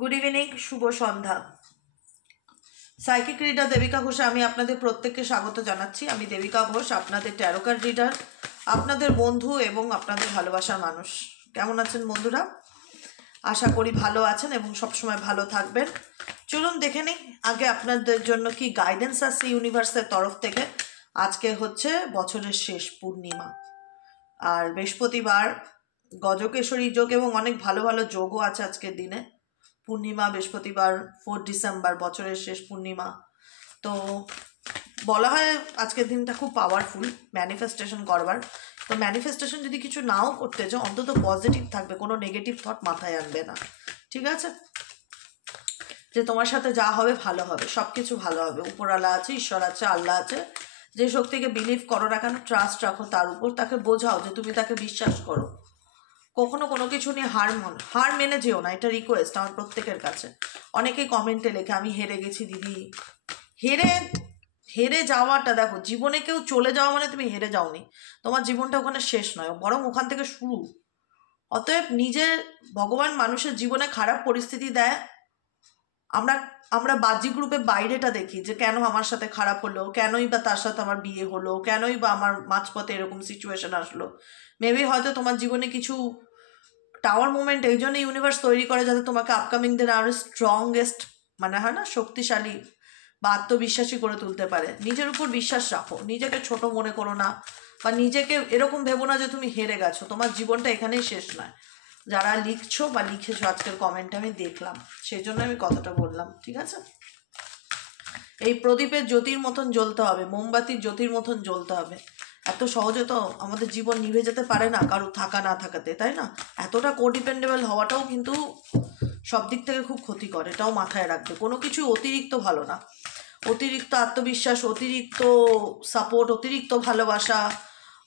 Good evening, শুভ সন্ধ্যা। Psychic reader Devika ঘোষে আমি আপনাদের প্রত্যেককে স্বাগত জানাচ্ছি। আমি দেবিকা ঘোষ, আপনাদের ট্যারো কার্ড রিডার, আপনাদের বন্ধু এবং আপনাদের ভালোবাসার মানুষ। কেমন আছেন বন্ধুরা? আশা করি ভালো আছেন এবং সবসময় ভালো থাকবেন। চলুন দেখে নিই আগে আপনাদের জন্য কি গাইডেন্স আছে ইউনিভার্সের তরফ থেকে। আজকে হচ্ছে বছরের শেষ পূর্ণিমা, আর বৃহস্পতিবার গজকেশরী যোগ এবং অনেক ভালো ভালো যোগও আছে আজকের দিনে। পূর্ণিমা বৃহস্পতিবার, 4 ডিসেম্বর, বছরের শেষ পূর্ণিমা। তো বলা হয় আজকের দিনটা খুব পাওয়ারফুল ম্যানিফেস্টেশন করবার। তো ম্যানিফেস্টেশন যদি কিছু নাও করতে চাও, অন্তত পজিটিভ থাকবে, কোনো নেগেটিভ থট মাথায় আনবে না, ঠিক আছে? যে তোমার সাথে যা হবে ভালো হবে, সব কিছু ভালো হবে। উপরওয়ালা আছে, ঈশ্বর আছে, আল্লাহ আছে, যে শক্তিকে বিলিভ করো না কেন, ট্রাস্ট রাখো তার উপর, তাকে বোঝাও যে তুমি তাকে বিশ্বাস করো। কখনো কোনো কিছু নিয়ে হার মেনে যেও না, এটা রিকোয়েস্ট আমার প্রত্যেকের কাছে। অনেকেই কমেন্টে লেখে আমি হেরে গেছি দিদি। হেরে যাওয়াটা, দেখো, জীবনে কেউ চলে যাওয়া মানে তুমি হেরে যাওনি, তোমার জীবনটা ওখানে শেষ নয়, বরং ওখান থেকে শুরু। অতএব নিজের, ভগবান মানুষের জীবনে খারাপ পরিস্থিতি দেয়, আমরা বাহ্যিক রূপে বাইরেটা দেখি যে কেন আমার সাথে খারাপ হলো, কেনই বা তার সাথে আমার বিয়ে হলো, কেনই বা আমার মাঝপথে এরকম সিচুয়েশন আসলো। মেবি হয়তো তোমার জীবনে কিছু টাওয়ার মুভমেন্ট এই জন্য ইউনিভার্স তৈরি করে যাতে তোমাকে আপকামিং দিনে আরো স্ট্রংগেস্ট, মানে হয় না, শক্তিশালী বা আত্মবিশ্বাসী করে তুলতে পারে। নিজের উপর বিশ্বাস রাখো, নিজেকে ছোট মনে করো না, বা নিজেকে এরকম ভেবো না যে তুমি হেরে গেছো। তোমার জীবনটা এখানেই শেষ নয়। যারা লিখছো বা লিখেছো আজকের কমেন্টে আমি দেখলাম, সেই জন্য আমি কথাটা বললাম, ঠিক আছে? এই প্রদীপের জ্যোতির মতন জ্বলতে হবে, মোমবাতির জ্যোতির মতন জ্বলতে হবে। এত সহজে তো আমাদের জীবন নিভে যেতে পারে না কারো থাকা না থাকাতে, তাই না? এতটা কোডিপেন্ডেবল হওয়াটাও কিন্তু সব দিক থেকে খুব ক্ষতিকর, এটাও মাথায় রাখবে। কোনো কিছু অতিরিক্ত ভালো না। অতিরিক্ত আত্মবিশ্বাস, অতিরিক্ত সাপোর্ট, অতিরিক্ত ভালোবাসা,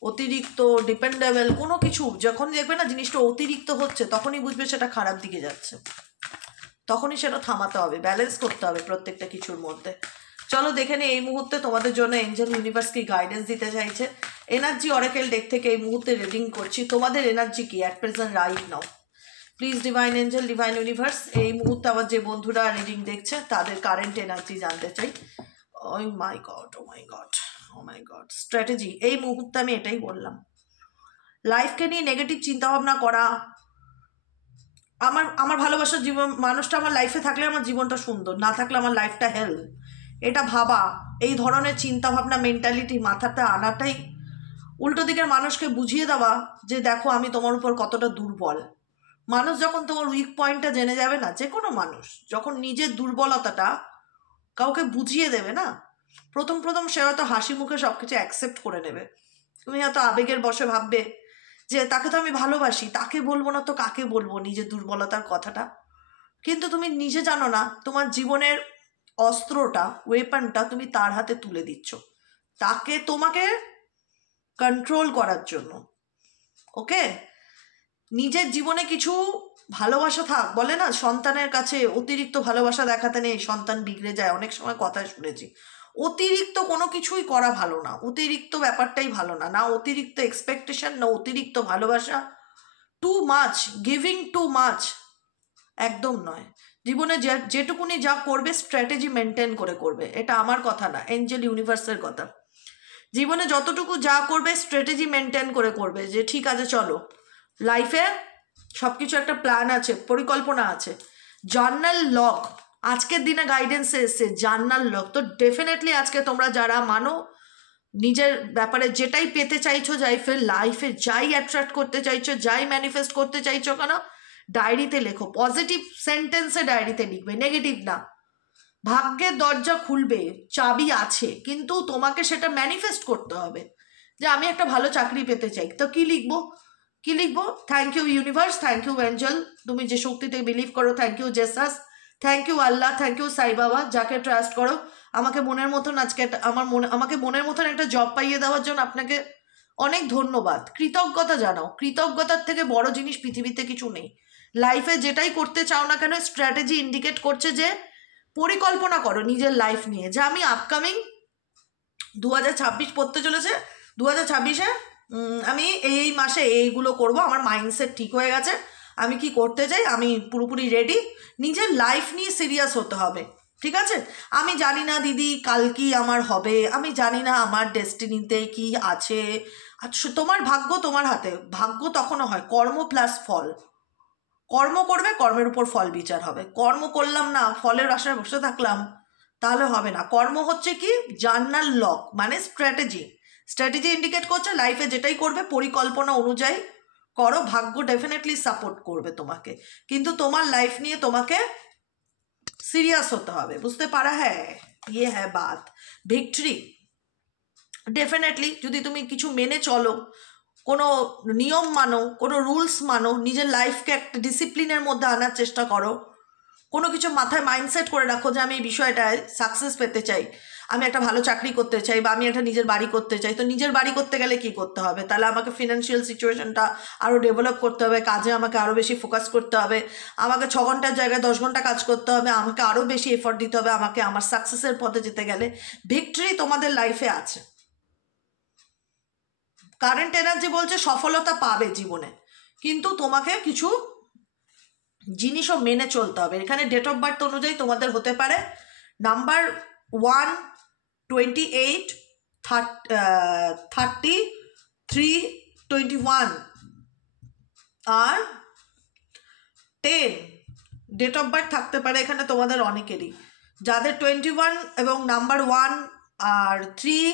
অতিরিক্ত ডিপেন্ডেবল কোনো কিছু যখন দেখবে না জিনিসটা অতিরিক্ত হচ্ছে, তখনই বুঝবে সেটা খারাপ দিকে যাচ্ছে। তখনই সেটা থামাতে হবে, ব্যালেন্স করতে হবে প্রত্যেকটা কিছুর মধ্যে। চলো দেখে নিই এই মুহূর্তে তোমাদের জন্য এঞ্জেল ইউনিভার্স কি গাইডেন্স দিতে চাইছে। এনার্জি অরাকেল ডেক থেকে এই মুহূর্তে রিডিং করছি। তোমাদের এনার্জি কি at present right now? Please divine Angel, divine universe, এই মুহূর্তে আবার যে বন্ধুরা রিডিং দেখছে তাদের কারেন্ট এনার্জি জানতে চাই। ও মাই গড, ও মাই গড, ও মাই গড। স্ট্র্যাটেজি এই মুহূর্তে আমি এটাই বললাম, লাইফকে নিয়ে নেগেটিভ চিন্তাভাবনা করা, আমার ভালোবাসার জীবন মানুষটা আমার লাইফে থাকলে আমার জীবনটা সুন্দর, না থাকলে আমার লাইফটা হেল, এটা ভাবা, এই ধরনের চিন্তাভাবনা মেন্টালিটি মাথাতে আনাটাই, উল্টো দিকের মানুষকে বুঝিয়ে দেওয়া যে দেখো আমি তোমার উপর কতটা দুর্বল। মানুষ যখন তোমার উইক পয়েন্টটা জেনে যাবে না, যে কোনো মানুষ যখন নিজের দুর্বলতাটা কাউকে বুঝিয়ে দেবে না, প্রথম প্রথম সে হয়তো হাসি মুখে সব কিছু অ্যাকসেপ্ট করে নেবে। তুমি হয়তো আবেগের বশে ভাববে যে তাকে তো আমি ভালোবাসি, তাকে বলবো না তো কাকে বলবো নিজের দুর্বলতার কথাটা। কিন্তু তুমি নিজে জানো না তোমার জীবনের অস্ত্রটা, ওয়েপনটা তুমি তার হাতে তুলে দিচ্ছ, তাকে তোমাকে কন্ট্রোল করার জন্য। ওকে, নিজের জীবনে কিছু ভালোবাসা থাক, বলে না সন্তানের কাছে অতিরিক্ত ভালোবাসা দেখাতে নেই, সন্তান বিগড়ে যায়, অনেক সময় কথায় শুনেছি। অতিরিক্ত কোনো কিছুই করা ভালো না, অতিরিক্ত ব্যাপারটাই ভালো না, না অতিরিক্ত এক্সপেকটেশন, না অতিরিক্ত ভালোবাসা। Too much giving, too much একদম নয়। জীবনে যেটুকুনি যা করবে স্ট্র্যাটেজি মেনটেন করে করবে, এটা আমার কথা না, এঞ্জেল ইউনিভার্সের কথা। জীবনে যতটুকু যা করবে স্ট্র্যাটেজি মেনটেন করে করবে, যে ঠিক আছে চলো লাইফে সব কিছু একটা প্ল্যান আছে, পরিকল্পনা আছে। জার্নাল লগ আজকের দিনে গাইডেন্সে এসছে, জার্নাল লগ। তো ডেফিনেটলি আজকে তোমরা যারা মানো নিজের ব্যাপারে যেটাই পেতে চাইছো, লাইফে যাই অ্যাট্রাক্ট করতে চাইছো, যাই ম্যানিফেস্ট করতে চাইছো কেন, ডায়েরিতে লেখো। পজিটিভ সেন্টেন্সে ডায়েরিতে লিখবে, নেগেটিভ না। ভাগ্যের দরজা খুলবে, চাবি আছে, কিন্তু তোমাকে সেটা ম্যানিফেস্ট করতে হবে। যে আমি একটা ভালো চাকরি পেতে চাই, তো কি লিখবো? Thank you universe, thank you angel, তুমি যে শক্তিতে বিলিভ করো, thank you Jesus, thank you Allah, thank you Sai Baba, যাকে ট্রাস্ট করো। আমাকে মনের মতন আজকে আমাকে মনের মতন একটা জব পাইয়ে দেওয়ার জন্য আপনাকে অনেক ধন্যবাদ। কৃতজ্ঞতা জানাও, কৃতজ্ঞতার থেকে বড় জিনিস পৃথিবীতে কিছু নেই। লাইফে যেটাই করতে চাও না কেন, স্ট্র্যাটেজি ইন্ডিকেট করছে যে পরিকল্পনা করো নিজের লাইফ নিয়ে, যে আমি আপকামিং 2026 পড়তে চলেছে, 2026-এ আমি এই মাসে এইগুলো করব, আমার মাইন্ডসেট ঠিক হয়ে গেছে, আমি কি করতে চাই, আমি পুরোপুরি রেডি। নিজের লাইফ নিয়ে সিরিয়াস হতে হবে, ঠিক আছে? আমি জানি না দিদি কাল কি আমার হবে, আমি জানি না আমার ডেস্টিনিতে কি আছে। আচ্ছা, তোমার ভাগ্য তোমার হাতে। ভাগ্য তখনও হয় কর্ম প্লাস ফল। কর্ম করবে, কর্মের উপর ফল বিচার হবে। কর্ম করলাম না, ফলের আশায় বসে থাকলাম, তাহলে হবে না। কর্ম হচ্ছে কি জার্নাল লক, মানে স্ট্র্যাটেজি। স্ট্র্যাটেজি ইন্ডিকেট করছে লাইফে যেটাই করবে পরিকল্পনা অনুযায়ী করো, ভাগ্য ডেফিনেটলি সাপোর্ট করবে তোমাকে। কিন্তু তোমার লাইফ নিয়ে তোমাকে সিরিয়াস হতে হবে, বুঝতে পারা? হ্যাঁ, ইয়ে হ্যাঁ বাত। ভিক্টরি ডেফিনেটলি, যদি তুমি কিছু মেনে চলো, কোনো নিয়ম মানো, কোনো রুলস মানো, নিজের লাইফকে একটা ডিসিপ্লিনের মধ্যে আনার চেষ্টা করো, কোনো কিছু মাথায় মাইন্ডসেট করে রাখো যে আমি এই বিষয়টায় সাকসেস পেতে চাই, আমি একটা ভালো চাকরি করতে চাই, বা আমি একটা নিজের বাড়ি করতে চাই। তো নিজের বাড়ি করতে গেলে কি করতে হবে? তাহলে আমাকে ফিনান্সিয়াল সিচুয়েশনটা আরও ডেভেলপ করতে হবে, কাজে আমাকে আরও বেশি ফোকাস করতে হবে, আমাকে 6 ঘন্টার জায়গায় 10 ঘন্টা কাজ করতে হবে, আমাকে আরও বেশি এফর্ট দিতে হবে, আমাকে আমার সাকসেসের পথে যেতে গেলে। ভিক্টরি তোমাদের লাইফে আছে। কারেন্ট এনার্জি বলছে সফলতা পাবে জীবনে, কিন্তু তোমাকে কিছু জিনিসও মেনে চলতে হবে। এখানে ডেট অফ বার্থ অনুযায়ী তোমাদের হতে পারে নাম্বার 1, 28, 33, 21 আর 10 ডেট অফ বার্থ থাকতে পারে এখানে তোমাদের অনেকেরই। যাদের 21 এবং নাম্বার 1 আর 3,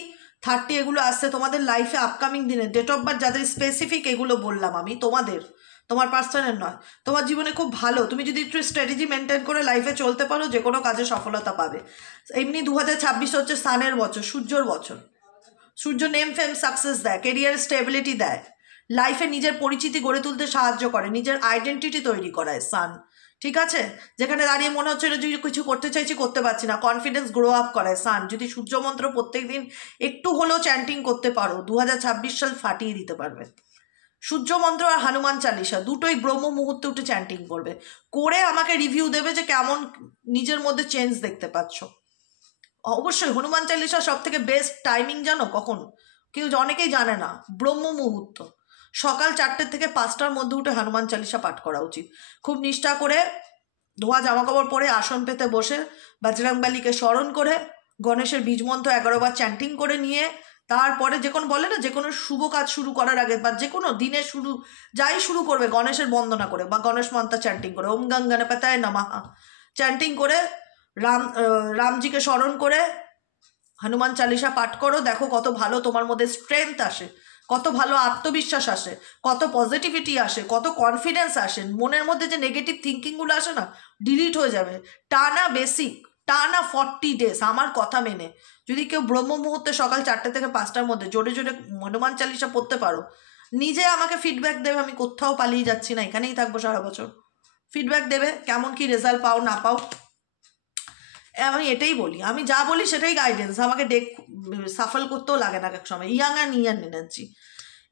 30 এগুলো আসছে তোমাদের লাইফে আপকামিং দিনে ডেট অফ বার্থ যাদের স্পেসিফিক, এগুলো বললাম আমি তোমাদের, তোমার পার্সনের নয়। তোমার জীবনে খুব ভালো, তুমি যদি একটু স্ট্র্যাটেজি মেনটেন করে লাইফে চলতে পারো, যে কোনো কাজে সফলতা পাবে। এমনি 2026 হচ্ছে সানের বছর, সূর্যর বছর। সূর্য নেম ফেম সাকসেস দেয়, কেরিয়ার স্টেবিলিটি দেয়, লাইফে নিজের পরিচিতি গড়ে তুলতে সাহায্য করে, নিজের আইডেন্টিটি তৈরি করায় সান, ঠিক আছে? যেখানে দাঁড়িয়ে মনে হচ্ছে যদি কিছু করতে চাইছি করতে পারছি না, কনফিডেন্স গ্রো আপ করায় সান। যদি সূর্য মন্ত্র প্রত্যেক দিন একটু হলেও চ্যান্টিং করতে পারো, 2026 সাল ফাটিয়ে দিতে পারবে। সূর্য মন্ত্র আর হনুমান চালিসা দুটোই ব্রহ্ম মুহূর্তে উঠে চ্যান্টিং করবে, করে আমাকে রিভিউ দেবে যে কেমন নিজের মধ্যে চেঞ্জ দেখতে পাচ্ছ। অবশ্যই হনুমান চালিসা সব থেকে বেস্ট টাইমিং জানো কখন? কেউ অনেকেই জানে না। ব্রহ্ম মুহূর্ত, সকাল 4টে থেকে 5টার মধ্যে উঠে হনুমান চালিসা পাঠ করা উচিত। খুব নিষ্ঠা করে ধোয়া জামাকাপড় পরে আসন পেতে বসে বজরংবলীকে স্মরণ করে গণেশের বীজমন্ত্র 11বার চ্যান্টিং করে নিয়ে, তারপরে যে কোনো বলে না, যে কোনো শুভ কাজ শুরু করার আগে বা যে কোনো দিনের শুরু যাই শুরু করবে গণেশের বন্দনা করে বা গণেশ মন্ত্র চ্যান্টিং করে, ওম গং গণপতায় নমঃ চ্যান্টিং করে, রামজিকে স্মরণ করে হনুমান চালিসা পাঠ করো। দেখো কত ভালো তোমার মধ্যে স্ট্রেংথ আসে, কত ভালো আত্মবিশ্বাস আসে, কত পজিটিভিটি আসে, কত কনফিডেন্স আসে। মনের মধ্যে যে নেগেটিভ থিঙ্কিংগুলো আসে না, ডিলিট হয়ে যাবে। টানা 40 ডেজ আমার কথা মেনে যদি কেউ ব্রহ্ম মুহূর্তে সকাল 4টে থেকে 5টার মধ্যে জোরে জোরে হনুমান চালিসা পড়তে পারো, নিজে আমাকে ফিডব্যাক দেবে। আমি কোথাও পালিয়ে যাচ্ছি না, এখানেই থাকবো সারা বছর। ফিডব্যাক দেবে কেমন কি রেজাল্ট পাও না পাও। আমি এটাই বলি, আমি যা বলি সেটাই গাইডেন্স, আমাকে সাফল করতেও লাগে না এক সময়। Young energy,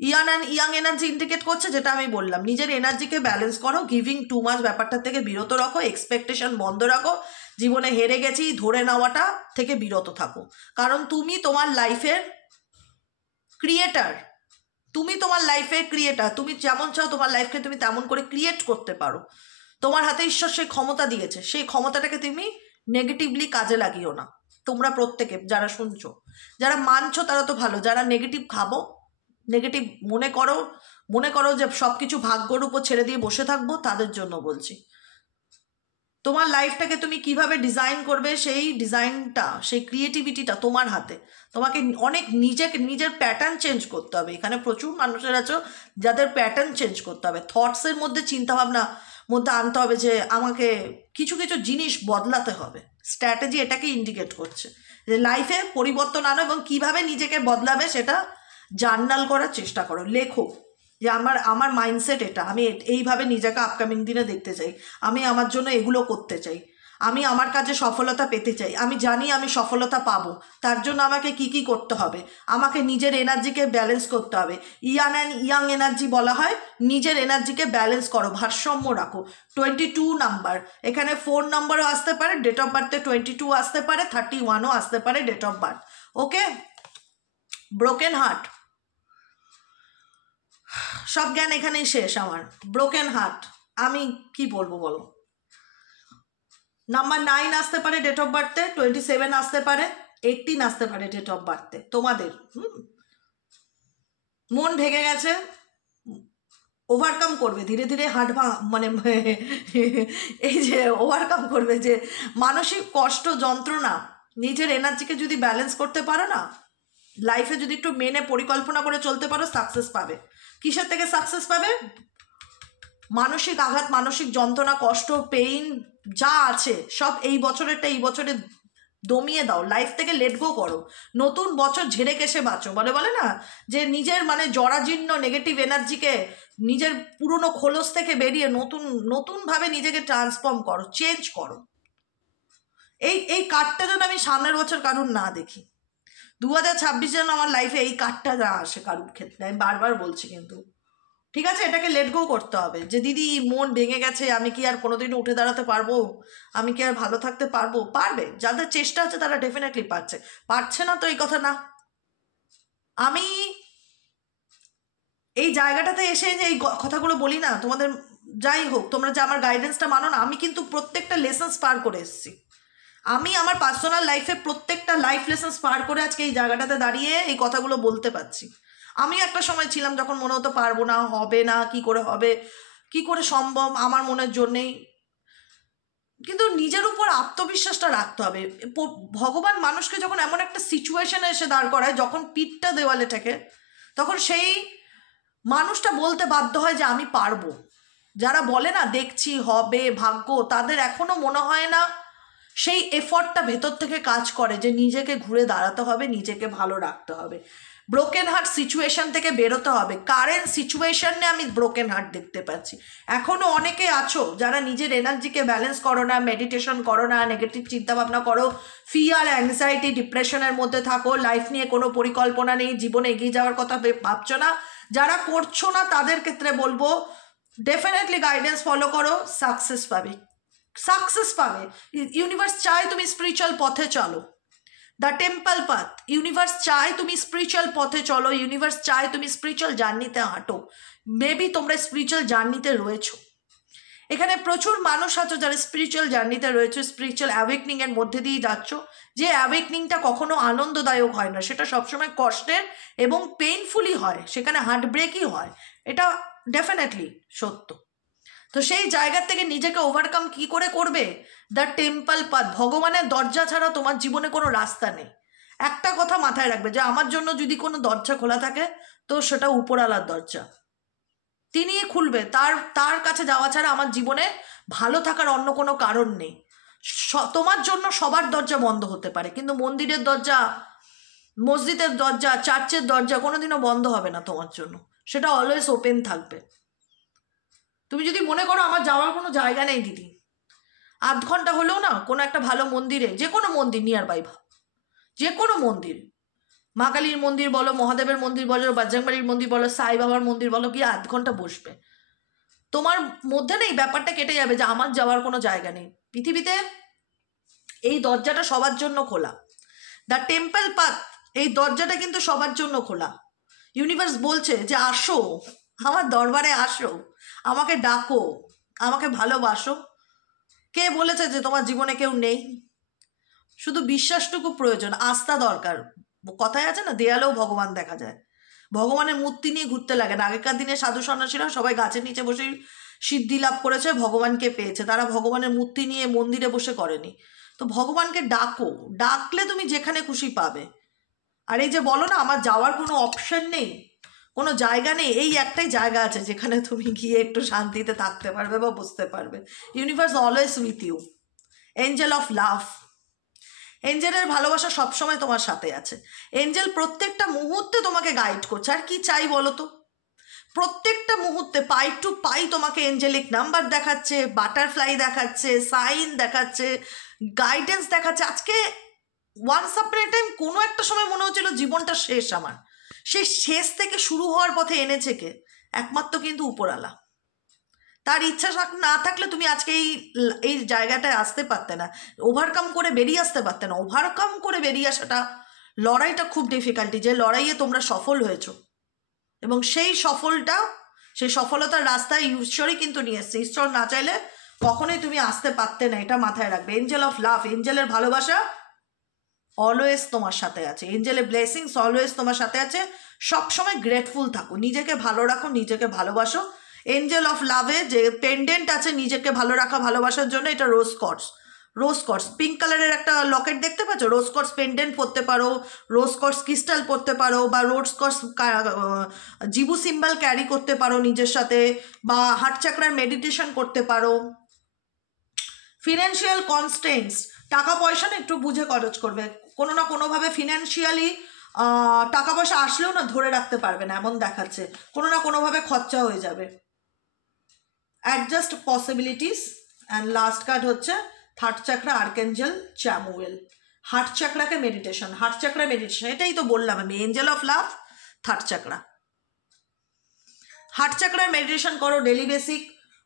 young energy indicate করছে যেটা আমি বললাম, নিজের এনার্জিকে ব্যালেন্স করো, গিভিং টু মাচ ব্যাপারটা থেকে বিরত রাখো, এক্সপেকটেশন বন্ধ রাখো, জীবনে হেরে গেছি ধরে নেওয়াটা থেকে বিরত থাকো। কারণ তুমি তোমার লাইফের ক্রিয়েটার, তুমি তোমার লাইফের ক্রিয়েটার। তুমি যেমন চাও তোমার লাইফকে তুমি তেমন করে ক্রিয়েট করতে পারো। তোমার হাতে ঈশ্বর সেই ক্ষমতা দিয়েছে, সেই ক্ষমতাটাকে তুমি নেগেটিভলি কাজে লাগিও না। তোমরা প্রত্যেকে যারা শুনছো, যারা মানছো তারা তো ভালো, যারা নেগেটিভ খাবো, নেগেটিভ মনে করো যে সব কিছু ভাগ্যর উপর ছেড়ে দিয়ে বসে থাকবো, তাদের জন্য বলছি। তোমার লাইফটাকে তুমি কিভাবে ডিজাইন করবে, সেই ডিজাইনটা, সেই ক্রিয়েটিভিটিটা তোমার হাতে। তোমাকে অনেক নিজের প্যাটার্ন চেঞ্জ করতে হবে। এখানে প্রচুর মানুষের আছে যাদের প্যাটার্ন চেঞ্জ করতে হবে, থটসের মধ্যে চিন্তাভাবনা মধ্যে আনতে হবে যে আমাকে কিছু কিছু জিনিস বদলাতে হবে। স্ট্র্যাটেজি এটাকে ইন্ডিকেট করছে যে লাইফে পরিবর্তন আনো এবং কিভাবে নিজেকে বদলাবে সেটা জার্নাল করার চেষ্টা করো, লেখো যে আমার মাইন্ডসেট এটা, আমি এইভাবে নিজেকে আপকামিং দিনে দেখতে চাই, আমি আমার জন্য এগুলো করতে চাই, আমি আমার কাজে সফলতা পেতে চাই, আমি জানি আমি সফলতা পাবো, তার জন্য আমাকে কি কি করতে হবে, আমাকে নিজের এনার্জিকে ব্যালেন্স করতে হবে। ইয়াং এনার্জি বলা হয় নিজের এনার্জিকে ব্যালেন্স করো, ভারসাম্য রাখো। 22 নাম্বার, এখানে 4 নম্বরও আসতে পারে, ডেট অফ বার্থে 22 আসতে পারে, 31ও আসতে পারে date of birth. Okay, broken heart, সব জ্ঞান এখানেই শেষ আমার। ব্রোকেন হার্ট আমি কি বলবো বলো, নাম্বার 9 আসতে পারে ডেট অফ বার্থে, 27 আসতে পারে, 18 আসতে পারে ডেট অফ বার্থে তোমাদের। মন ভেঙে গেছে, ওভারকাম করবে ধীরে ধীরে, মানে এই যে ওভারকাম করবে, যে মানসিক কষ্ট যন্ত্রণা, নিজের এনার্জিকে যদি ব্যালেন্স করতে পারো না, লাইফে যদি একটু মেনে পরিকল্পনা করে চলতে পারো, সাকসেস পাবে। কিসের থেকে সাকসেস পাবে? মানসিক আঘাত, মানসিক যন্ত্রণা, কষ্ট, পেইন যা আছে সব এই বছরে দমিয়ে দাও, লাইফ থেকে লেট গো করো, নতুন বছর ঝেড়ে কেসে বাঁচো। বলে না যে নিজের মানে জরাজীর্ণ নেগেটিভ এনার্জিকে নিজের পুরনো খোলস থেকে বেরিয়ে নতুনভাবে নিজেকে ট্রান্সফর্ম করো, চেঞ্জ করো। এই কার্ডটা যেন আমি সামনের বছর কারুর না দেখি, 2026 যেন আমার লাইফে এই কার্ডটা না আসে কারুর ক্ষেত্রে, আমি বারবার বলছি। কিন্তু ঠিক আছে, এটাকে লেট গো করতে হবে, যে দিদি মন ভেঙে গেছে, আমি কি আর কোনোদিন উঠে দাঁড়াতে পারবো, আমি কি আর ভালো থাকতে পারবো? পারবে, যাদের চেষ্টা আছে তারা ডেফিনেটলি পারছে না তো এই কথা না। আমি এই জায়গাটাতে এসে যে এই কথাগুলো বলি না তোমাদের, যাই হোক তোমরা যে আমার গাইডেন্সটা মানো না, আমি কিন্তু প্রত্যেকটা লেসন্স পার করে এসেছি। আমি আমার পার্সোনাল লাইফে প্রত্যেকটা লাইফ লেসন্স পার করে আজকে এই জায়গাটাতে দাঁড়িয়ে এই কথাগুলো বলতে পারছি। আমি একটা সময় ছিলাম যখন মনে হতো পারবো না, হবে না, কি করে হবে, কি করে সম্ভব আমার মনের জন্যেই। কিন্তু নিজের উপর আত্মবিশ্বাসটা রাখতে হবে। ভগবান মানুষকে যখন এমন একটা সিচুয়েশনে এসে দাঁড় করায়, যখন পিঠটা দেওয়ালে ঠেকে, তখন সেই মানুষটা বলতে বাধ্য হয় যে আমি পারবো। যারা বলে না দেখছি হবে ভাগ্য, তাদের এখনো মনে হয় না সেই এফর্টটা ভেতর থেকে কাজ করে, যে নিজেকে ঘুরে দাঁড়াতে হবে, নিজেকে ভালো রাখতে হবে, ব্রোকেন হার্ট সিচুয়েশন থেকে বেরোতে হবে। কারেন্ট সিচুয়েশনে আমি ব্রোকেন হার্ট দেখতে পাচ্ছি। এখনও অনেকে আছো যারা নিজের এনার্জিকে ব্যালেন্স করো না, মেডিটেশন করো না, নেগেটিভ চিন্তাভাবনা করো, ফিয়ার, অ্যাংজাইটি, ডিপ্রেশনের মধ্যে থাকো, লাইফ নিয়ে কোনো পরিকল্পনা নেই, জীবনে এগিয়ে যাওয়ার কথা ভাবছো না। যারা করছো না তাদের ক্ষেত্রে বলবো ডেফিনেটলি গাইডেন্স ফলো করো, সাকসেস পাবে, সাকসেস পাবে। ইউনিভার্স চায় তুমি স্পিরিচুয়াল পথে চলো, দ্য টেম্পল পাথ। ইউনিভার্স চায় তুমি স্পিরিচুয়াল পথে চলো, ইউনিভার্স চায় তুমি স্পিরিচুয়াল জার্নিতে হাঁটো। মেবি তোমরা স্পিরিচুয়াল জার্নিতে রয়েছো, এখানে প্রচুর মানুষ আছো যারা স্পিরিচুয়াল জার্নিতে রয়েছে, স্পিরিচুয়াল অ্যাওয়েকনিংয়ের মধ্যে দিয়ে যাচ্ছ। যে অ্যাওয়েকনিংটা কখনো আনন্দদায়ক হয় না, সেটা সবসময় কষ্টের এবং পেইনফুলি হয়, সেখানে হার্ট ব্রেকই হয়, এটা ডেফিনেটলি সত্য। তো সেই জায়গার থেকে নিজেকে ওভারকাম কি করে করবে? The temple path. ভগবানের দরজা ছাড়া তোমার জীবনে কোনো রাস্তা নেই। একটা কথা মাথায় রাখবে, যে আমার জন্য যদি কোনো দরজা খোলা থাকে তো সেটা উপরওয়ালার দরজা, তিনি খুলবে। তার কাছে যাওয়া ছাড়া আমার জীবনে ভালো থাকার অন্য কোনো কারণ নেই। তোমার জন্য সবার দরজা বন্ধ হতে পারে, কিন্তু মন্দিরের দরজা, মসজিদের দরজা, চার্চের দরজা কোনোদিনও বন্ধ হবে না তোমার জন্য, সেটা অলওয়েজ ওপেন থাকবে। তুমি যদি মনে করো আমার যাওয়ার কোনো জায়গা নেই দিদি, আধ ঘন্টা হলেও না কোনো একটা ভালো মন্দিরে, যে কোনো মন্দির নিয়ার বাই, যে কোনো মন্দির, মা কালীর মন্দির বলো, মহাদেবের মন্দির বলো, বাজরংবাড়ির মন্দির বলো, সাই বাবার মন্দির বলো, গিয়ে আধ ঘন্টা বসবে। তোমার মধ্যে নেই ব্যাপারটা কেটে যাবে যে আমার যাওয়ার কোনো জায়গা নেই। পৃথিবীতে এই দরজাটা সবার জন্য খোলা, দ্য টেম্পল পাথ, এই দরজাটা কিন্তু সবার জন্য খোলা। ইউনিভার্স বলছে যে আসো আমার দরবারে, আসো আমাকে ডাকো, আমাকে ভালোবাসো। কে বলেছে যে তোমার জীবনে কেউ নেই? শুধু বিশ্বাসটুকু প্রয়োজন, আস্থা দরকার। কথায় আছে না, দেয়ালেও ভগবান দেখা যায়। ভগবানের মূর্তি নিয়ে ঘুরতে লাগে না। আগেকার দিনে সাধু সন্ন্যাসীরা সবাই গাছের নিচে বসেই সিদ্ধি লাভ করেছে, ভগবানকে পেয়েছে। তারা ভগবানের মূর্তি নিয়ে মন্দিরে বসে করেনি। তো ভগবানকে ডাকো, ডাকলে তুমি যেখানে খুশি পাবে। আর এই যে বলো না আমার যাওয়ার কোনো অপশন নেই, কোনো জায়গা নেই, এই একটাই জায়গা আছে যেখানে তুমি গিয়ে একটু শান্তিতে থাকতে পারবে বা বুঝতে পারবে। Universe always with you, angel of love. এঞ্জেলের ভালোবাসা সবসময় তোমার সাথে আছে। এঞ্জেল প্রত্যেকটা মুহূর্তে তোমাকে গাইড করছে। আর কি চাই বলো তো? প্রত্যেকটা মুহূর্তে পাই টু পাই তোমাকে এঞ্জেলিক নাম্বার দেখাচ্ছে, বাটারফ্লাই দেখাচ্ছে, সাইন দেখাচ্ছে, গাইডেন্স দেখাচ্ছে। আজকে ওয়ান্স আপন এ টাইম কোনো একটা সময় মনে হচ্ছিল জীবনটা শেষ আমার, সেই শেষ থেকে শুরু হওয়ার পথে এনেছে কে? একমাত্র কিন্তু উপরওয়ালা। তার ইচ্ছা না থাকলে তুমি আজকে এই জায়গাটায় আসতে পারতে না, ওভারকাম করে বেরিয়ে আসতে পারতে না। ওভারকাম করে বেরিয়ে আসাটা, লড়াইটা খুব ডিফিকাল্টি, যে লড়াইয়ে তোমরা সফল হয়েছো, এবং সেই সেই সফলতার রাস্তায় ঈশ্বরই কিন্তু নিয়ে এসছে, ঈশ্বর না চাইলে কখনোই তুমি আসতে পারতে না, এটা মাথায় রাখবে। এঞ্জেল অফ লাভ, এঞ্জেলের ভালোবাসা অলওয়েজ তোমার সাথে আছে, এঞ্জেলের ব্লেসিংস অলওয়েজ তোমার সাথে আছে। সবসময় গ্রেটফুল থাকো, নিজেকে ভালো রাখো, নিজেকে ভালোবাসো। এঞ্জেল অফ লাভে যে পেন্ডেন্ট আছে নিজেকে ভালো রাখা ভালোবাসার জন্য, এটা রোজ কর্স, রোজ কর্স পিঙ্ক কালারের একটা লকেট দেখতে পাচ্ছ, রোজ কর্স পেন্ডেন্ট পরতে পারো, রোজ কর্স ক্রিস্টাল পরতে পারো, বা রোজ কর্স জিবু সিম্বল ক্যারি করতে পারো নিজের সাথে, বা হার্ট চাকরার মেডিটেশন করতে পারো। ফিনান্সিয়াল কনস্টেন্টস, টাকা পয়সা না একটু বুঝে খরচ করবে, কোনো না কোনোভাবে ফিনান্সিয়ালি টাকা পয়সা আসলেও না ধরে রাখতে পারবে না, এমন দেখাচ্ছে, কোনো না কোনোভাবে খরচা হয়ে যাবে। Adjust possibilities. And last card হচ্ছে third chakra archangel Chamuel. Heart চাকরাকে মেডিটেশন, হার্ট চাকরা মেডিটেশন, এটাই তো বললাম আমি, angel of love, third chakra. Heart চাকরার মেডিটেশন করো ডেলি বেসিক,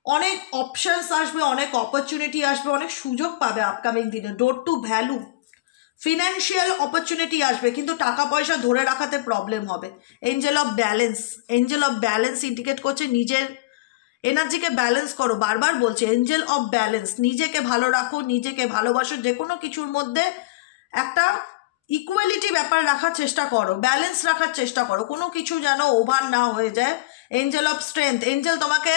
অনেক অপশানস আসবে, অনেক অপরচুনিটি আসবে, অনেক সুযোগ পাবে আপকামিং দিনে। Door to value, financial opportunity আসবে, কিন্তু টাকা পয়সা ধরে রাখাতে প্রবলেম হবে। Angel of balance, angel of balance indicate করছে নিজের এনার্জিকে ব্যালেন্স করো, বারবার বলছে এঞ্জেল অফ ব্যালেন্স, নিজেকে ভালো রাখো, নিজেকে ভালোবাসো, যে কোনো কিছুর মধ্যে একটা ইকুয়ালিটি ব্যাপার রাখার চেষ্টা করো, ব্যালেন্স রাখার চেষ্টা করো, কোনো কিছু যেন ওভার না হয়ে যায়। এঞ্জেল অফ স্ট্রেংথ, এঞ্জেল তোমাকে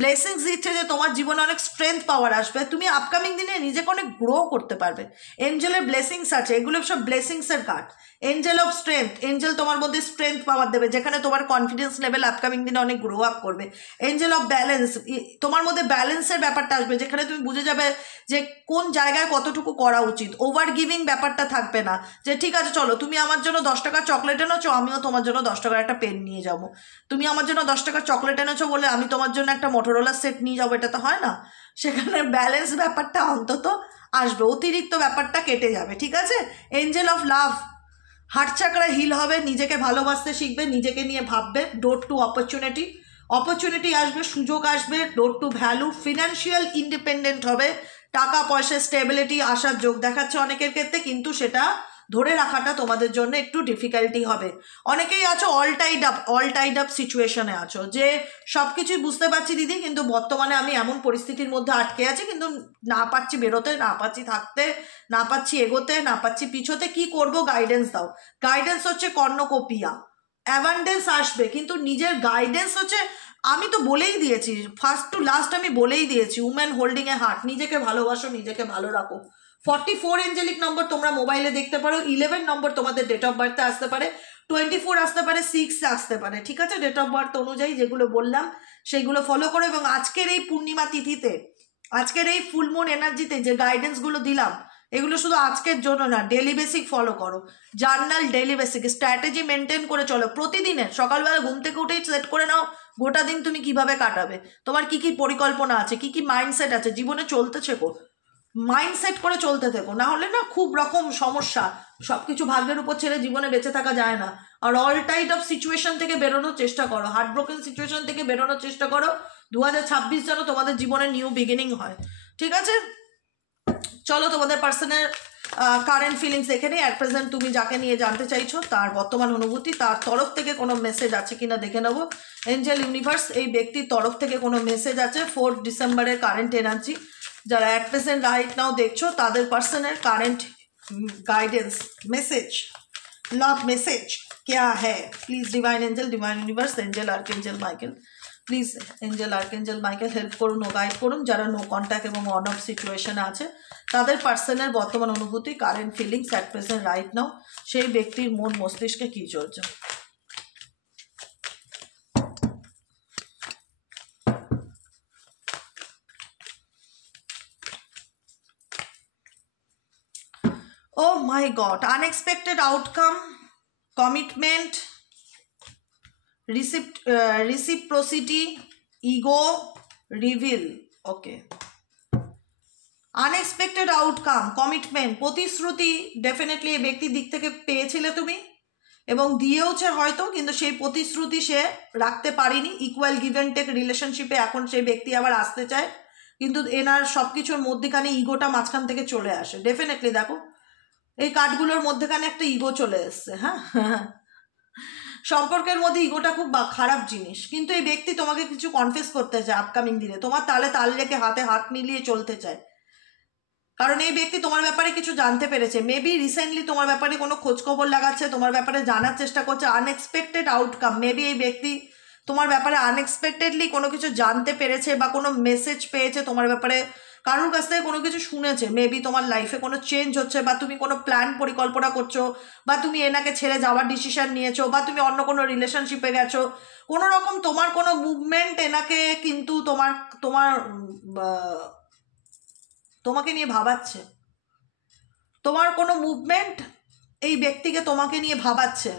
ব্লেসিংস দিচ্ছে যে তোমার জীবনে অনেক স্ট্রেংথ পাওয়ার আসবে, তুমি আপকামিং দিনে নিজেকে অনেক গ্রো করতে পারবে। এঞ্জেলের ব্লেসিংস আছে, এগুলো সব ব্লেসিংসের card. Angel of strength, angel তোমার মধ্যে স্ট্রেংথ পাওয়ার দেবে, যেখানে তোমার কনফিডেন্স লেভেল আপকামিং দিনে অনেক গ্রো আপ করবে। এঞ্জেল অফ ব্যালেন্স, তোমার মধ্যে ব্যালেন্সের ব্যাপারটা আসবে, যেখানে তুমি বুঝে যাবে যে কোন জায়গায় কতটুকু করা উচিত। ওভার গিভিং ব্যাপারটা থাকবে না, যে ঠিক আছে চলো তুমি আমার জন্য 10 টাকার চকলেট এনেছো, আমিও তোমার জন্য 10 টাকার একটা পেন নিয়ে যাবো, তুমি আমার জন্য 10 টাকার চকলেট এনেছো বলে আমি তোমার জন্য একটা মোটরোলা সেট নিয়ে যাবো, এটা তো হয় না। সেখানে ব্যালেন্স ব্যাপারটা অন্তত আসবে, অতিরিক্ত ব্যাপারটা কেটে যাবে, ঠিক আছে। Angel of love, heart chakra heal হবে, নিজেকে ভালোবাসতে শিখবে, নিজেকে নিয়ে ভাববে। ডোর টু অপরচুনিটি, অপরচুনিটি আসবে, সুযোগ আসবে। ডোর টু ভ্যালু, ফিনান্সিয়াল ইন্ডিপেন্ডেন্ট হবে, টাকা পয়সা স্টেবিলিটি আসার যোগ দেখাচ্ছে অনেকের ক্ষেত্রে, কিন্তু সেটা ধরে রাখাটা তোমাদের জন্য একটু ডিফিকাল্টি হবে। অনেকেই আছো অল টাইড আপ সিচুয়েশনে আছো, যে সব কিছুই বুঝতে পারছি দিদি, কিন্তু বর্তমানে আমি এমন পরিস্থিতির মধ্যে আটকে আছি, কিন্তু না পাচ্ছি বেরোতে, না পাচ্ছি থাকতে, না পাচ্ছি এগোতে, না পাচ্ছি পিছোতে, কি করব গাইডেন্স দাও। গাইডেন্স হচ্ছে কর্ণকোপিয়া, অ্যাভান্ডেন্স আসবে, কিন্তু নিজের গাইডেন্স হচ্ছে, আমি তো বলেই দিয়েছি ফার্স্ট টু লাস্ট, আমি বলেই দিয়েছি উম্যান হোল্ডিং এ হার্ট, নিজেকে ভালোবাসো, নিজেকে ভালো রাখো। 44 এঞ্জেলিক নম্বর তোমরা মোবাইলে দেখতে পারো, 11 নম্বর তোমাদের ডেট অফ বার্থে আসতে পারে, 24 আসতে পারে, 6 আসতে পারে, ঠিক আছে। ডেট অফ বার্থ অনুযায়ী যেগুলো বললাম সেইগুলো ফলো করো, এবং আজকের এই পূর্ণিমা তিথিতে, আজকের এই ফুলমুন এনার্জিতে যে গাইডেন্সগুলো দিলাম, এগুলো শুধু আজকের জন্য না, ডেলি বেসিক ফলো করো। Journal daily basic strategy maintain করে চলো, প্রতিদিনের সকালবেলা ঘুম থেকে উঠেই সেট করে নাও গোটা দিন তুমি কিভাবে কাটাবে, তোমার কি কি পরিকল্পনা আছে, কি কি মাইন্ডসেট আছে, জীবনে চলতে শেখো, মাইন্ডসেট করে চলতে থেকো, না হলে না খুব রকম সমস্যা। সব কিছু ভাগ্যের উপর ছেড়ে জীবনে বেঁচে থাকা যায় না। আর অল টাইপ অফ সিচুয়েশন থেকে বেরোনোর চেষ্টা করো, হার্ট ব্রোকেন সিচুয়েশন থেকে বেরোনোর চেষ্টা করো। 2026 যেন তোমাদের জীবনে নিউ বিগিনিং হয়, ঠিক আছে। চলো তোমাদের পার্সনের কারেন্ট ফিলিংস এখানে অ্যাট প্রেজেন্ট তুমি যাকে নিয়ে জানতে চাইছো তার বর্তমান অনুভূতি, তার তরফ থেকে কোনো মেসেজ আছে কিনা দেখে নেবো। এঞ্জেল ইউনিভার্স, এই ব্যক্তির তরফ থেকে কোনো মেসেজ আছে 4 ডিসেম্বরের কারেন্ট এনার্জি, যারা অ্যাট প্রেজেন্ট রাইট নাও দেখছো তাদের পার্সনের current guidance message love message क्या है। Please divine angel, divine universe, angel archangel Michael, please angel archangel Michael help করুন ও গাইড করুন, যারা নো কন্ট্যাক্ট এবং অন অফ সিচুয়েশনে আছে তাদের পার্সনের বর্তমান অনুভূতি, current feelings at present right now, সেই ব্যক্তির মন মস্তিষ্কে কী চলছে। Oh my God, unexpected outcome, commitment, reciprocity, ego, reveal. Okay. Unexpected outcome, commitment, প্রতিশ্রুতি ডেফিনেটলি এই ব্যক্তির দিক থেকে পেয়েছিলে তুমি এবং দিয়েওছে হয়তো, কিন্তু সেই প্রতিশ্রুতি সে রাখতে পারেনি। ইকুয়াল গিভ অ্যান্ড টেক রিলেশনশিপে এখন সেই ব্যক্তি আবার আসতে চায়, কিন্তু এনার সব কিছুর মধ্যেখানে ইগোটা মাঝখান থেকে চলে আসে। ডেফিনেটলি দেখো এই কার্ডগুলোর মধ্যেখানে একটা ইগো চলে এসছে, হ্যাঁ সম্পর্কের মধ্যে ইগোটা খুব খারাপ জিনিস, কিন্তু এই ব্যক্তি তোমাকে কিছু কনফেস করতে চায় আপকামিং দিনে, তোমার তালে তাল রেখে হাতে হাত মিলিয়ে চলতে চায়, কারণ এই ব্যক্তি তোমার ব্যাপারে কিছু জানতে পেরেছে। মেবি রিসেন্টলি তোমার ব্যাপারে কোনো খোঁজখবর লাগাচ্ছে, তোমার ব্যাপারে জানার চেষ্টা করছে, আনএক্সপেক্টেড আউটকাম। মেবি এই ব্যক্তি তোমার ব্যাপারে আনএক্সপেক্টেডলি কোনো কিছু জানতে পেরেছে বা কোনো মেসেজ পেয়েছে তোমার ব্যাপারে, কারোর কাছ থেকে কোনো কিছু শুনেছে। মেবি তোমার লাইফে কোনো চেঞ্জ হচ্ছে, বা তুমি কোনো প্ল্যান পরিকল্পনা করছো, বা তুমি এনাকে ছেড়ে যাওয়ার ডিসিশন নিয়েছো, বা তুমি অন্য কোনো রিলেশনশিপে গেছো, কোনো রকম তোমার কোনো মুভমেন্ট এনাকে কিন্তু তোমার তোমার তোমাকে নিয়ে ভাবাচ্ছে, তোমার কোনো মুভমেন্ট এই ব্যক্তিকে তোমাকে নিয়ে ভাবাচ্ছে।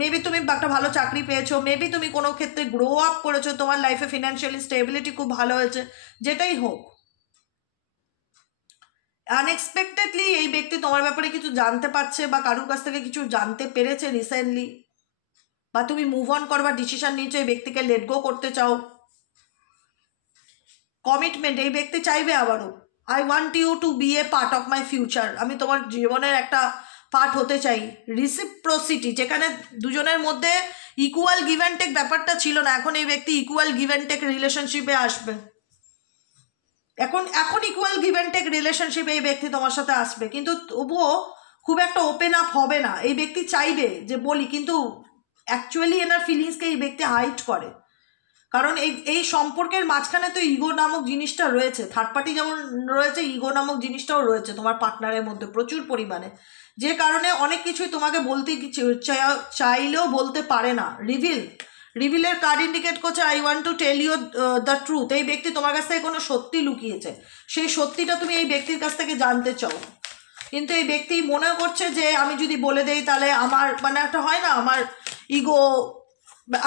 মেবি তুমি একটা ভালো চাকরি পেয়েছো, মেবি তুমি কোনো ক্ষেত্রে গ্রো আপ করেছো, তোমার লাইফে ফিনান্সিয়ালি স্টেবিলিটি খুব ভালো হয়েছে, যেটাই হোক আনএক্সপেক্টেডলি এই ব্যক্তি তোমার ব্যাপারে কিছু জানতে পারছে বা কারোর কাছ থেকে কিছু জানতে পেরেছে রিসেন্টলি, বা তুমি মুভ অন করবার ডিসিশন নিয়েছো, এই ব্যক্তিকে লেট গো করতে চাও। কমিটমেন্ট এই ব্যক্তি চাইবে আবারও, I want you to be a part of my future, আমি তোমার জীবনের একটা পার্ট হতে চাই। রিসিপ্রোসিটি, যেখানে দুজনের মধ্যে ইকুয়াল গিভ অ্যান্ড টেক ব্যাপারটা ছিল না, এখন এই ব্যক্তি ইকুয়াল গিভ অ্যান্ড টেক রিলেশনশিপে আসবে। এখন ইকুয়াল গিভ অ্যান্ড টেক রিলেশনশিপে এই ব্যক্তি তোমার সাথে আসবে, কিন্তু তবুও খুব একটা ওপেন আপ হবে না। এই ব্যক্তি চাইবে যে বলি, কিন্তু অ্যাকচুয়ালি এনার ফিলিংসকে এই ব্যক্তি হাইড করে, কারণ এই সম্পর্কের মাঝখানে তো ইগো নামক জিনিসটা রয়েছে। থার্ড পার্টি যেমন রয়েছে, ইগো নামক জিনিসটাও রয়েছে তোমার পার্টনারের মধ্যে প্রচুর পরিমাণে, যে কারণে অনেক কিছুই তোমাকে বলতে চাইলেও বলতে পারে না। রিভিলের কার্ড ইন্ডিকেট করছে I want to tell you the truth. এই ব্যক্তি তোমার কাছ থেকে কোনো সত্যি লুকিয়েছে, সেই সত্যিটা তুমি এই ব্যক্তির কাছ থেকে জানতে চাও, কিন্তু এই ব্যক্তি মনে করছে যে আমি যদি বলে দেই তাহলে আমার মানে একটা হয় না, আমার ইগো,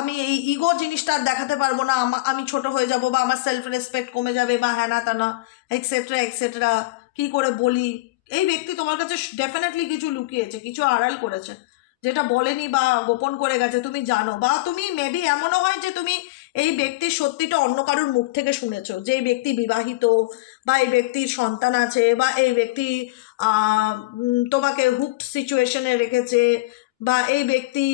আমি এই ইগো জিনিসটা দেখাতে পারবো না, আমি ছোট হয়ে যাব, বা আমার সেলফ রেসপেক্ট কমে যাবে, বা হ্যানা তানা এক্সেট্রা এক্সেট্রা, কী করে বলি। এই ব্যক্তি তোমার কাছে ডেফিনেটলি কিছু লুকিয়েছে, কিছু আড়াল করেছে, যেটা বলেনি বা গোপন করে গেছে, তুমি জানো। বা তুমি মেবি এমনও হয় যে তুমি এই ব্যক্তির সত্যিটা অন্য কারোর মুখ থেকে শুনেছো, যে এই ব্যক্তি বিবাহিত, বা এই ব্যক্তির সন্তান আছে, বা এই ব্যক্তি তোমাকে হুকড সিচুয়েশনে রেখেছে, বা এই ব্যক্তি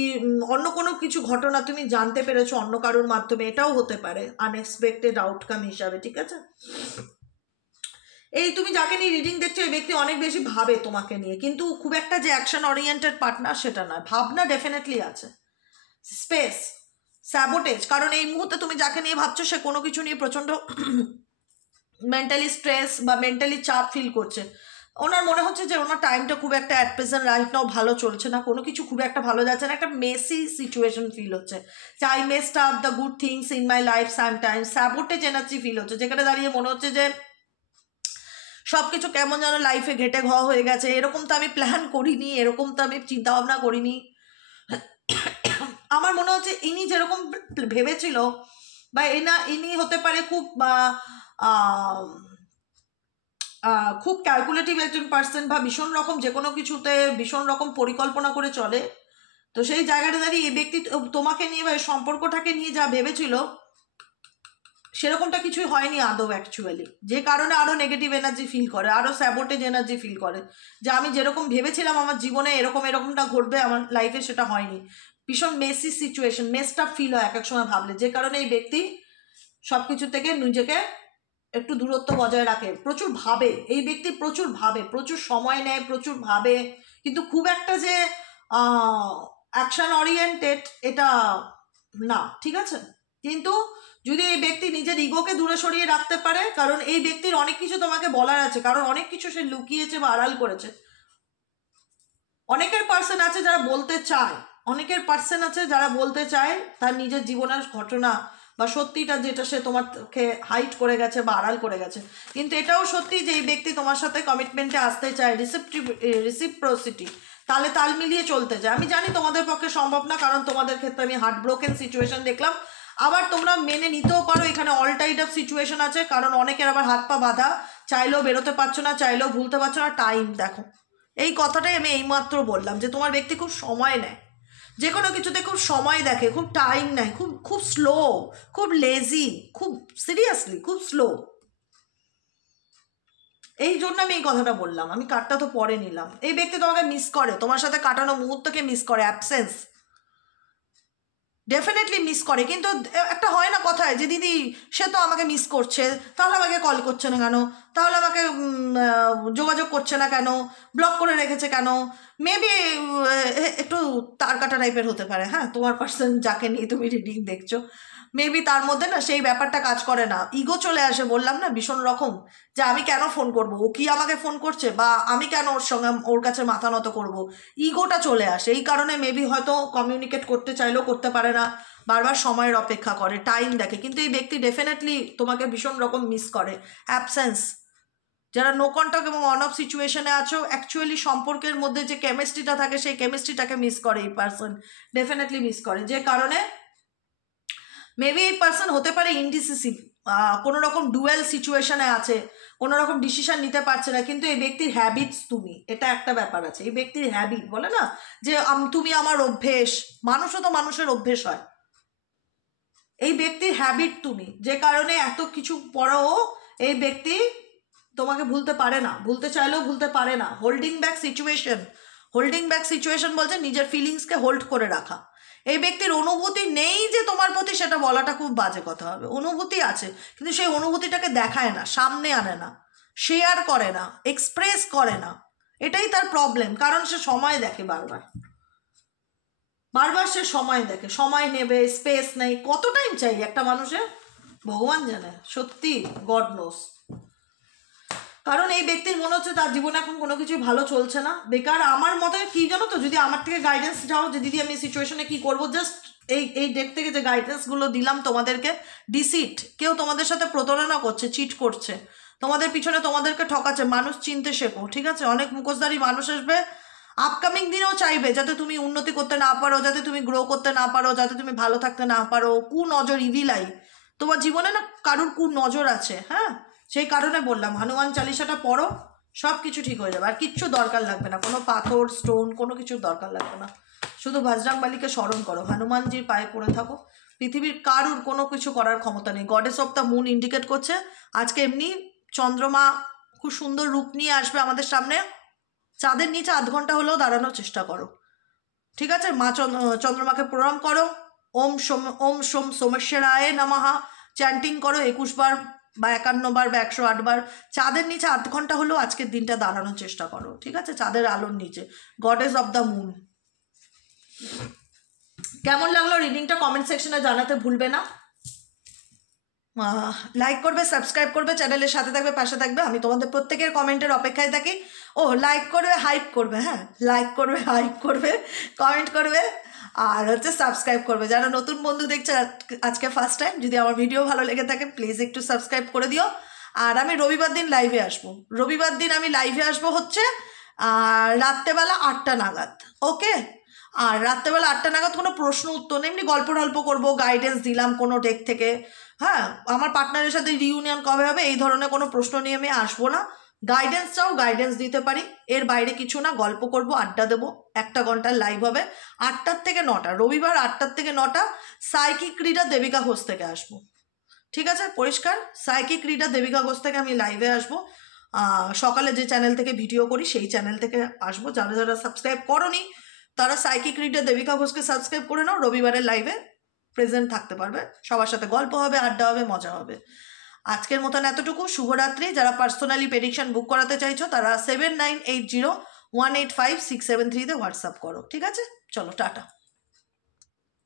অন্য কোনো কিছু ঘটনা তুমি জানতে পেরেছো অন্য কারোর মাধ্যমে, এটাও হতে পারে আনএক্সপেক্টেড আউটকাম হিসাবে। ঠিক আছে, এই তুমি যাকে নিয়ে রিডিং দেখছো এই ব্যক্তি অনেক বেশি ভাবে তোমাকে নিয়ে, কিন্তু খুব একটা যে অ্যাকশন ওরিয়েন্টেড পার্টনার সেটা নয়। ভাবনা ডেফিনেটলি আছে, স্পেস, স্যাবোটেজ, কারণ এই মুহূর্তে তুমি যাকে নিয়ে ভাবছো সে কোনো কিছু নিয়ে প্রচণ্ড মেন্টালি স্ট্রেস বা মেন্টালি চাপ ফিল করছে। ওনার মনে হচ্ছে যে ওনার টাইমটা খুব একটা অ্যাট প্রেজেন্ট রাইট নাও ভালো চলছে না, কোনো কিছু খুব একটা ভালো যাচ্ছে না, একটা মেসি সিচুয়েশন ফিল হচ্ছে, যে I messed up the good things in my life sometimes, sabotage energy feel হচ্ছে, যেখানে দাঁড়িয়ে মনে হচ্ছে যে সব কিছু কেমন যেন লাইফে ঘেটে ঘ হয়ে গেছে, এরকম তো আমি প্ল্যান করিনি, এরকম তো আমি চিন্তাভাবনা করিনি। আমার মনে হচ্ছে ইনি যেরকম ভেবেছিল, বা ইনি হতে পারে খুব খুব ক্যালকুলেটিভ একজন পার্সন, বা ভীষণ রকম যে কোনো কিছুতে ভীষণ রকম পরিকল্পনা করে চলে। তো সেই জায়গাটা দাঁড়িয়ে এই ব্যক্তি তোমাকে নিয়ে বা সম্পর্কটাকে নিয়ে যা ভেবেছিল সেরকমটা কিছুই হয়নি আদৌ অ্যাকচুয়ালি, যে কারণে আরও নেগেটিভ এনার্জি ফিল করে, আরও স্যাবোটেজ এনার্জি ফিল করে, যে আমি যেরকম ভেবেছিলাম আমার জীবনে এরকমটা ঘটবে আমার লাইফে, সেটা হয়নি। ভীষণ Messi situation, messed up fill হয় এক এক সময় ভাবলে, যে কারণে এই ব্যক্তি সব কিছু থেকে নিজেকে একটু দূরত্ব বজায় রাখে, প্রচুর ভাবে। এই ব্যক্তি প্রচুর ভাবে, প্রচুর সময় নেয়, প্রচুর ভাবে, কিন্তু খুব একটা যে অ্যাকশন ওরিয়েন্টেড এটা না। ঠিক আছে, কিন্তু যদি এই ব্যক্তি নিজের ইগোকে দূরে সরিয়ে রাখতে পারে, কারণ এই ব্যক্তির অনেক কিছু তোমাকে বলার আছে, কারণ অনেক কিছু সে লুকিয়েছে বা আড়াল করেছে। অনেকের পার্সন আছে যারা বলতে চায়, অনেকের পার্সন আছে যারা বলতে চায় তার নিজের জীবনের ঘটনা বা সত্যিটা, যেটা সে তোমাকে হাইড করে গেছে বা আড়াল করে গেছে। কিন্তু এটাও সত্যি যে এই ব্যক্তি তোমার সাথে কমিটমেন্টে আসতে চায়, রিসিপ্রোসিটি, তাহলে তাল মিলিয়ে চলতে চায়। আমি জানি তোমাদের পক্ষে সম্ভব না, কারণ তোমাদের ক্ষেত্রে আমি হার্ট ব্রোকেন সিচুয়েশন দেখলাম। আবার তোমরা মেনে নিতেও পারো এখানে অল টাইড অফ সিচুয়েশন আছে, কারণ অনেকের আবার হাত পা বাঁধা, চাইলেও বেরোতে পারছো না, চাইলেও ভুলতে পারছো না, টাইম দেখো। এই কথাটাই আমি এইমাত্র বললাম, যে তোমার ব্যক্তি খুব সময় নেয়, যে কোনো কিছুতে খুব সময় দেখে, খুব টাইম নেয়, খুব খুব স্লো, খুব লেজি, খুব সিরিয়াসলি খুব স্লো। এই জন্য আমি এই কথাটা বললাম। আমি কার্ডটা তো পরে নিলাম। এই ব্যক্তি তোমাকে মিস করে, তোমার সাথে কাটানো মুহূর্তকে মিস করে, অ্যাবসেন্স। ডেফিনেটলি মিস করে, কিন্তু একটা হয় না কথায় যে দিদি সে তো আমাকে মিস করছে, তাহলে আমাকে কল করছে না কেন, তাহলে আমাকে যোগাযোগ করছে না কেন, ব্লক করে রেখেছে কেন? মেবি একটু তার কাটা টাইপের হতে পারে, হ্যাঁ, তোমার পার্সন যাকে নিয়ে তুমি রিডিং দেখছো, মেবি তার মধ্যে না সেই ব্যাপারটা কাজ করে না, ইগো চলে আসে, বললাম না ভীষণ রকম, যে আমি কেন ফোন করব, ও কি আমাকে ফোন করছে, বা আমি কেন ওর সঙ্গে ওর কাছে মাথা নত করব, ইগোটা চলে আসে। এই কারণে মেবি হয়তো কমিউনিকেট করতে চাইলেও করতে পারে না, বারবার সময়ের অপেক্ষা করে, টাইম দেখে। কিন্তু এই ব্যক্তি ডেফিনেটলি তোমাকে ভীষণ রকম মিস করে। অ্যাবসেন্স, যারা নো কন্ট্যাক্ট এবং অন অফ সিচুয়েশনে আছো, অ্যাকচুয়ালি সম্পর্কের মধ্যে যে কেমিস্ট্রিটা থাকে সেই কেমিস্ট্রিটাকে মিস করে এই পার্সন, ডেফিনেটলি মিস করে। যে কারণে মেবি এই পার্সন হতে পারে ইনডিসিসিভ, কোনো রকম ডুয়েল সিচুয়েশনে আছে, কোনো রকম ডিসিশন নিতে পারছে না। কিন্তু এই ব্যক্তির হ্যাবিটস তুমি, এটা একটা ব্যাপার আছে, এই ব্যক্তির হ্যাবিট, বলে না যে তুমি আমার অভ্যেস, মানুষও তো মানুষের অভ্যেস হয়, এই ব্যক্তির হ্যাবিট তুমি, যে কারণে এত কিছু পরেও এই ব্যক্তি তোমাকে ভুলতে পারে না, ভুলতে চাইলেও ভুলতে পারে না। Holding back situation, holding back situation বলছে নিজের ফিলিংসকে হোল্ড করে রাখা। এই ব্যক্তির অনুভূতি নেই যে তোমার প্রতি, সেটা বলাটা খুব বাজে কথা হবে, অনুভূতি আছে, কিন্তু সেই অনুভূতিটাকে দেখায় না, সামনে আনে না, শেয়ার করে না, এক্সপ্রেস করে না, এটাই তার প্রবলেম। কারণ সে সময় দেখে বারবার, বারবার সে সময় দেখে, সময় নেবে, স্পেস নেই, কত টাইম চাই একটা মানুষের ভগবান জানে, সত্যি গড নোস। কারণ এই ব্যক্তির মনে হচ্ছে তার জীবনে এখন কোনো কিছু ভালো চলছে না, বেকার। আমার মতে কি জানো তো, যদি আমার থেকে গাইডেন্স চাও যে দিদি আমি সিচুয়েশনে কি করবো, জাস্ট এই ডেক থেকে যে গাইডেন্সগুলো দিলাম তোমাদেরকে, ডিসিট, কেউ তোমাদের সাথে প্রতারণা করছে, চিট করছে, তোমাদের পিছনে তোমাদেরকে ঠকাচ্ছে, মানুষ চিনতে শেখো, ঠিক আছে? অনেক মুখোশধারী মানুষ আসবে আপকামিং দিনেও, চাইবে যাতে তুমি উন্নতি করতে না পারো, যাতে তুমি গ্রো করতে না পারো, যাতে তুমি ভালো থাকতে না পারো। নজর ইভিলাই, তোমার জীবনে না কারুর নজর আছে, হ্যাঁ, সেই কারণে বললাম হনুমান চালিসাটা পড়ো, সব কিছু ঠিক হয়ে যাবে। আর কিচ্ছু দরকার লাগবে না, কোনো পাথর স্টোন কোনো কিছুর দরকার লাগবে না, শুধু বজরংবলীকে স্মরণ করো, হনুমানজির পায়ে পড়ে থাকো। পৃথিবীর কারুর কোনো কিছু করার ক্ষমতা নেই। Goddess of the moon indicate করছে আজকে এমনি চন্দ্রমা খুব সুন্দর রূপ নিয়ে আসবে আমাদের সামনে, চাঁদের নিচে আধ ঘন্টা হলেও দাঁড়ানোর চেষ্টা করো, ঠিক আছে? মা চন্দ্রমাকে প্রণাম করো, ওম সোম সোমেশ্বরায় নমঃ চ্যান্টিং করো 21 বার বা 51 বার বা 108 বার। চাঁদের নিচে আধ ঘন্টা হলেও আজকের দিনটা দাঁড়ানোর চেষ্টা করো, ঠিক আছে? চাঁদের আলোর নিচে, গডেস অফ দ্য মুন। কেমন লাগলো রিডিংটা কমেন্ট সেকশনে জানাতে ভুলবে না। লাইক করবে, সাবস্ক্রাইব করবে, চ্যানেলের সাথে থাকবে, পাশে থাকবে। আমি তোমাদের প্রত্যেকের কমেন্টের অপেক্ষায় থাকি। ও লাইক করবে, হাইপ করবে, হ্যাঁ, লাইক করবে, হাইপ করবে, কমেন্ট করবে, আর হচ্ছে সাবস্ক্রাইব করবে। যারা নতুন বন্ধু দেখছে আজকে ফার্স্ট টাইম, যদি আমার ভিডিও ভালো লেগে থাকে প্লিজ একটু সাবস্ক্রাইব করে দিও। আর আমি রবিবার দিন লাইভে আসবো, রবিবার দিন আমি লাইভে আসবো হচ্ছে রাত্রেবেলা 8টা নাগাদ, ওকে? আর রাত্রেবেলা 8টা নাগাদ কোনো প্রশ্ন উত্তর নেই, এমনি গল্প টল্প করবো, গাইডেন্স দিলাম কোনো ডেক থেকে, হ্যাঁ। আমার পার্টনারের সাথে রিউনিয়ন কবে হবে এই ধরনের কোনো প্রশ্ন নিয়ে আমি আসবো না। গাইডেন্স চাও, গাইডেন্স দিতে পারি, এর বাইরে কিছু না। গল্প করব, আড্ডা দেবো, 1 ঘন্টার লাইভ হবে 8টার থেকে 9টা, রবিবার 8টার থেকে 9টা। সাইকিক ক্রীড়া দেবিকা ঘোষ থেকে আসবো, ঠিক আছে? পরিষ্কার, সাইকিক ক্রীড়া দেবিকা ঘোষ থেকে আমি লাইভে আসবো। সকালে যে চ্যানেল থেকে ভিডিও করি সেই চ্যানেল থেকে আসবো। যারা যারা সাবস্ক্রাইব করোনি তারা সাইকিক ক্রীড়া দেবিকা ঘোষকে সাবস্ক্রাইব করে নাও, রবিবারের লাইভে প্রেজেন্ট থাকতে পারবে, সবার সাথে গল্প হবে, আড্ডা হবে, মজা হবে। আজকের মতন এতটুকু, শুভরাত্রি। যারা পার্সোনালি প্রেডিকশন বুক করাতে চাইছো তারা 7980185673 হোয়াটসঅ্যাপ করো, ঠিক আছে? চলো টাটা।